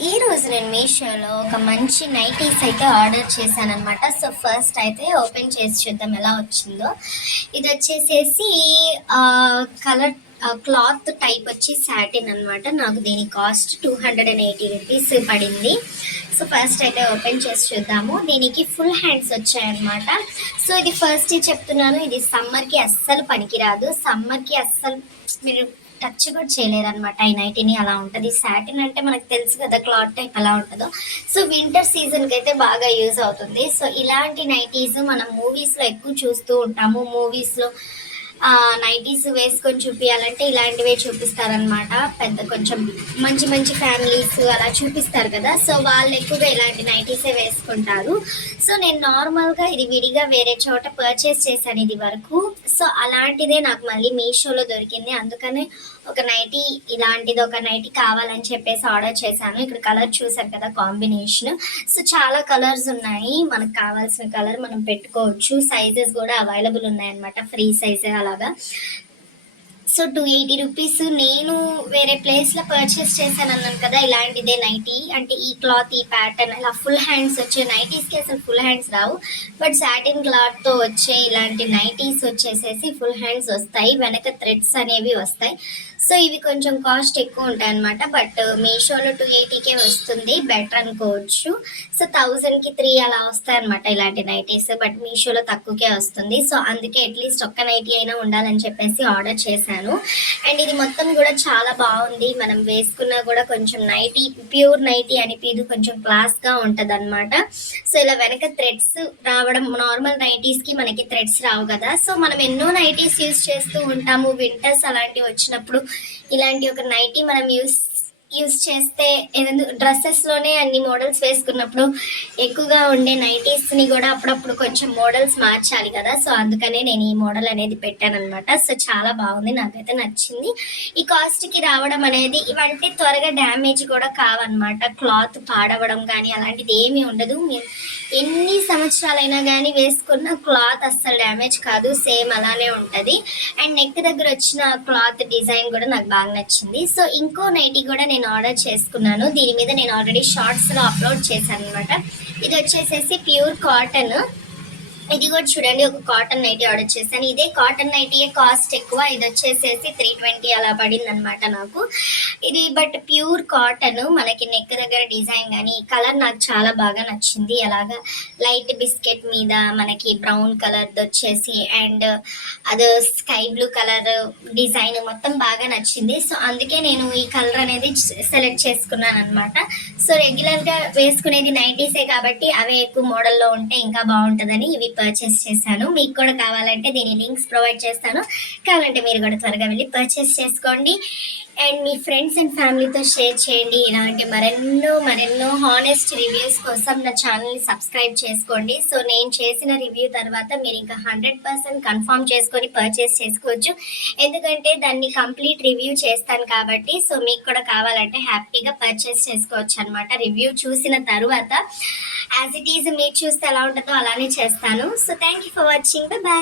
ఈ రోజు నేను మీషోలో ఒక మంచి నైటీస్ అయితే ఆర్డర్ చేశానమాట. సో ఫస్ట్ అయితే ఓపెన్ చేసి చూద్దాం ఎలా వచ్చిందో. ఇది వచ్చేసేసి కలర్ క్లాత్ టైప్ వచ్చి సాటిన్ అనమాట. నాకు దీని కాస్ట్ 280 రూపీస్ పడింది. సో ఫస్ట్ అయితే ఓపెన్ చేసి చూద్దాము. దీనికి ఫుల్ హ్యాండ్స్ వచ్చాయన్నమాట. సో ఇది ఫస్ట్ చెప్తున్నాను, ఇది సమ్మర్కి అస్సలు పనికిరాదు. సమ్మర్కి అస్సలు మీరు టచ్ కూడా చేయలేరు అనమాట. ఈ నైటీని అలా ఉంటుంది. సాటిన్ అంటే మనకు తెలుసు కదా క్లాత్ టైప్ ఎలా ఉంటుందో. సో వింటర్ సీజన్కి అయితే బాగా యూజ్ అవుతుంది. సో ఇలాంటి నైటీస్ మనం మూవీస్లో ఎక్కువ చూస్తూ ఉంటాము. మూవీస్లో నైటీస్ వేసుకొని చూపించాలంటే ఇలాంటివే చూపిస్తారనమాట. పెద్ద కొంచెం మంచి మంచి ఫ్యామిలీస్ అలా చూపిస్తారు కదా. సో వాళ్ళు ఎక్కువగా ఇలాంటి నైటీసే వేసుకుంటారు. సో నేను నార్మల్గా ఇది విడిగా వేరే చోట పర్చేస్ చేశాను ఇది వరకు. సో అలాంటిదే నాకు మళ్ళీ మీషోలో దొరికింది. అందుకనే ఒక నైటీ ఇలాంటిది ఒక నైటీ కావాలని చెప్పేసి ఆర్డర్ చేశాను. ఇక్కడ కలర్ చూసారు కదా కాంబినేషన్. సో చాలా కలర్స్ ఉన్నాయి, మనకు కావాల్సిన కలర్ మనం పెట్టుకోవచ్చు. సైజెస్ కూడా అవైలబుల్ ఉన్నాయన్నమాట, ఫ్రీ సైజ్ అలాగా. So 280 rupees. నేను వేరే ప్లేస్లో పర్చేస్ చేశాను అన్నాను కదా, ఇలాంటిదే నైటీ. అంటే ఈ క్లాత్ ఈ ప్యాటర్న్ ఇలా ఫుల్ హ్యాండ్స్ వచ్చే నైటీస్కి అసలు full hands Rao. But satin క్లాత్తో వచ్చే ఇలాంటి నైటీస్ వచ్చేసేసి ఫుల్ హ్యాండ్స్ వస్తాయి, వెనక థ్రెడ్స్ అనేవి వస్తాయి. సో ఇవి కొంచెం కాస్ట్ ఎక్కువ ఉంటాయి అనమాట. బట్ మీషోలో 280కే వస్తుంది, బెటర్ అనుకోవచ్చు. సో 1000కి 3 అలా వస్తాయి అనమాట ఇలాంటి నైటీస్. బట్ మీషోలో తక్కువకే వస్తుంది. సో అందుకే అట్లీస్ట్ ఒక్క నైటీ అయినా ఉండాలని చెప్పేసి ఆర్డర్ చేశాను. అండ్ ఇది మొత్తం కూడా చాలా బాగుంది. మనం వేసుకున్నా కూడా కొంచెం నైటీ ప్యూర్ నైటీ అనిపించదు, కొంచెం క్లాస్గా ఉంటుంది అనమాట. సో ఇలా వెనక థ్రెడ్స్ రావడం, నార్మల్ నైటీస్కి మనకి థ్రెడ్స్ రావు కదా. సో మనం ఎన్నో నైటీస్ యూస్ చేస్తూ ఉంటాము. వింటర్స్ అలాంటివి వచ్చినప్పుడు ఇలాంటి ఒక నైటీ మనం యూస్ చేస్తే డ్రెస్సెస్లోనే అన్ని మోడల్స్ వేసుకున్నప్పుడు ఎక్కువగా ఉండే నైటీస్ని కూడా అప్పుడప్పుడు కొంచెం మోడల్స్ మార్చాలి కదా. సో అందుకనే నేను ఈ మోడల్ అనేది పెట్టాను అనమాట. సో చాలా బాగుంది, నాకైతే నచ్చింది. ఈ కాస్ట్కి రావడం అనేది, ఇవంటే త్వరగా డ్యామేజ్ కూడా కావన్నమాట. క్లాత్ పాడవడం కానీ అలాంటిది ఏమీ ఉండదు. ఎన్ని సంవత్సరాలైనా కానీ వేసుకున్న క్లాత్ అస్సలు డ్యామేజ్ కాదు, సేమ్ అలానే ఉంటుంది. అండ్ నెక్ దగ్గర వచ్చిన క్లాత్ డిజైన్ కూడా నాకు బాగా నచ్చింది. సో ఇంకో నైటీ కూడా నేను ఆర్డర్ చేసుకున్నాను. దీని మీద నేను ఆల్రెడీ షార్ట్స్లో అప్లోడ్ చేశాను అనమాట. ఇది వచ్చేసేసి ప్యూర్ కాటన్. ఇది కూడా చూడండి, ఒక కాటన్ నైటీ ఆర్డర్ చేశాను. ఇదే కాటన్ నైటీయే కాస్ట్ ఎక్కువ. ఇది వచ్చేసేసి 320 అలా పడింది అనమాట నాకు ఇది. బట్ ప్యూర్ కాటన్, మనకి నెక్ దగ్గర డిజైన్ కానీ ఈ కలర్ నాకు చాలా బాగా నచ్చింది. అలాగా లైట్ బిస్కెట్ మీద మనకి బ్రౌన్ కలర్ వచ్చేసి అండ్ అది స్కై బ్లూ కలర్ డిజైన్ మొత్తం బాగా నచ్చింది. సో అందుకే నేను ఈ కలర్ అనేది సెలెక్ట్ చేసుకున్నాను అనమాట. సో రెగ్యులర్గా వేసుకునేది నైటీసే కాబట్టి అవే ఎక్కువ మోడల్లో ఉంటే ఇంకా బాగుంటుందని ఇవి పర్చేస్ చేశాను. మీకు కూడా కావాలంటే దీని లింక్స్ ప్రొవైడ్ చేస్తాను, కావాలంటే మీరు కూడా త్వరగా వెళ్ళి పర్చేస్ చేసుకోండి. అండ్ మీ ఫ్రెండ్స్ అండ్ ఫ్యామిలీతో షేర్ చేయండి. ఇలాంటి మరెన్నో హానెస్ట్ రివ్యూస్ కోసం నా ఛానల్ని సబ్స్క్రైబ్ చేసుకోండి. సో నేను చేసిన రివ్యూ తర్వాత మీరు ఇంకా 100% కన్ఫర్మ్ చేసుకొని పర్చేస్ చేసుకోవచ్చు, ఎందుకంటే దాన్ని కంప్లీట్ రివ్యూ చేస్తాను కాబట్టి. సో మీకు కూడా కావాలంటే హ్యాపీగా పర్చేస్ చేసుకోవచ్చు అనమాట. రివ్యూ చూసిన తర్వాత యాజ్ ఇట్ ఈజ్ మీరు చూస్తే ఎలా ఉంటుందో అలానే చేస్తాను. So thank you for watching, bye.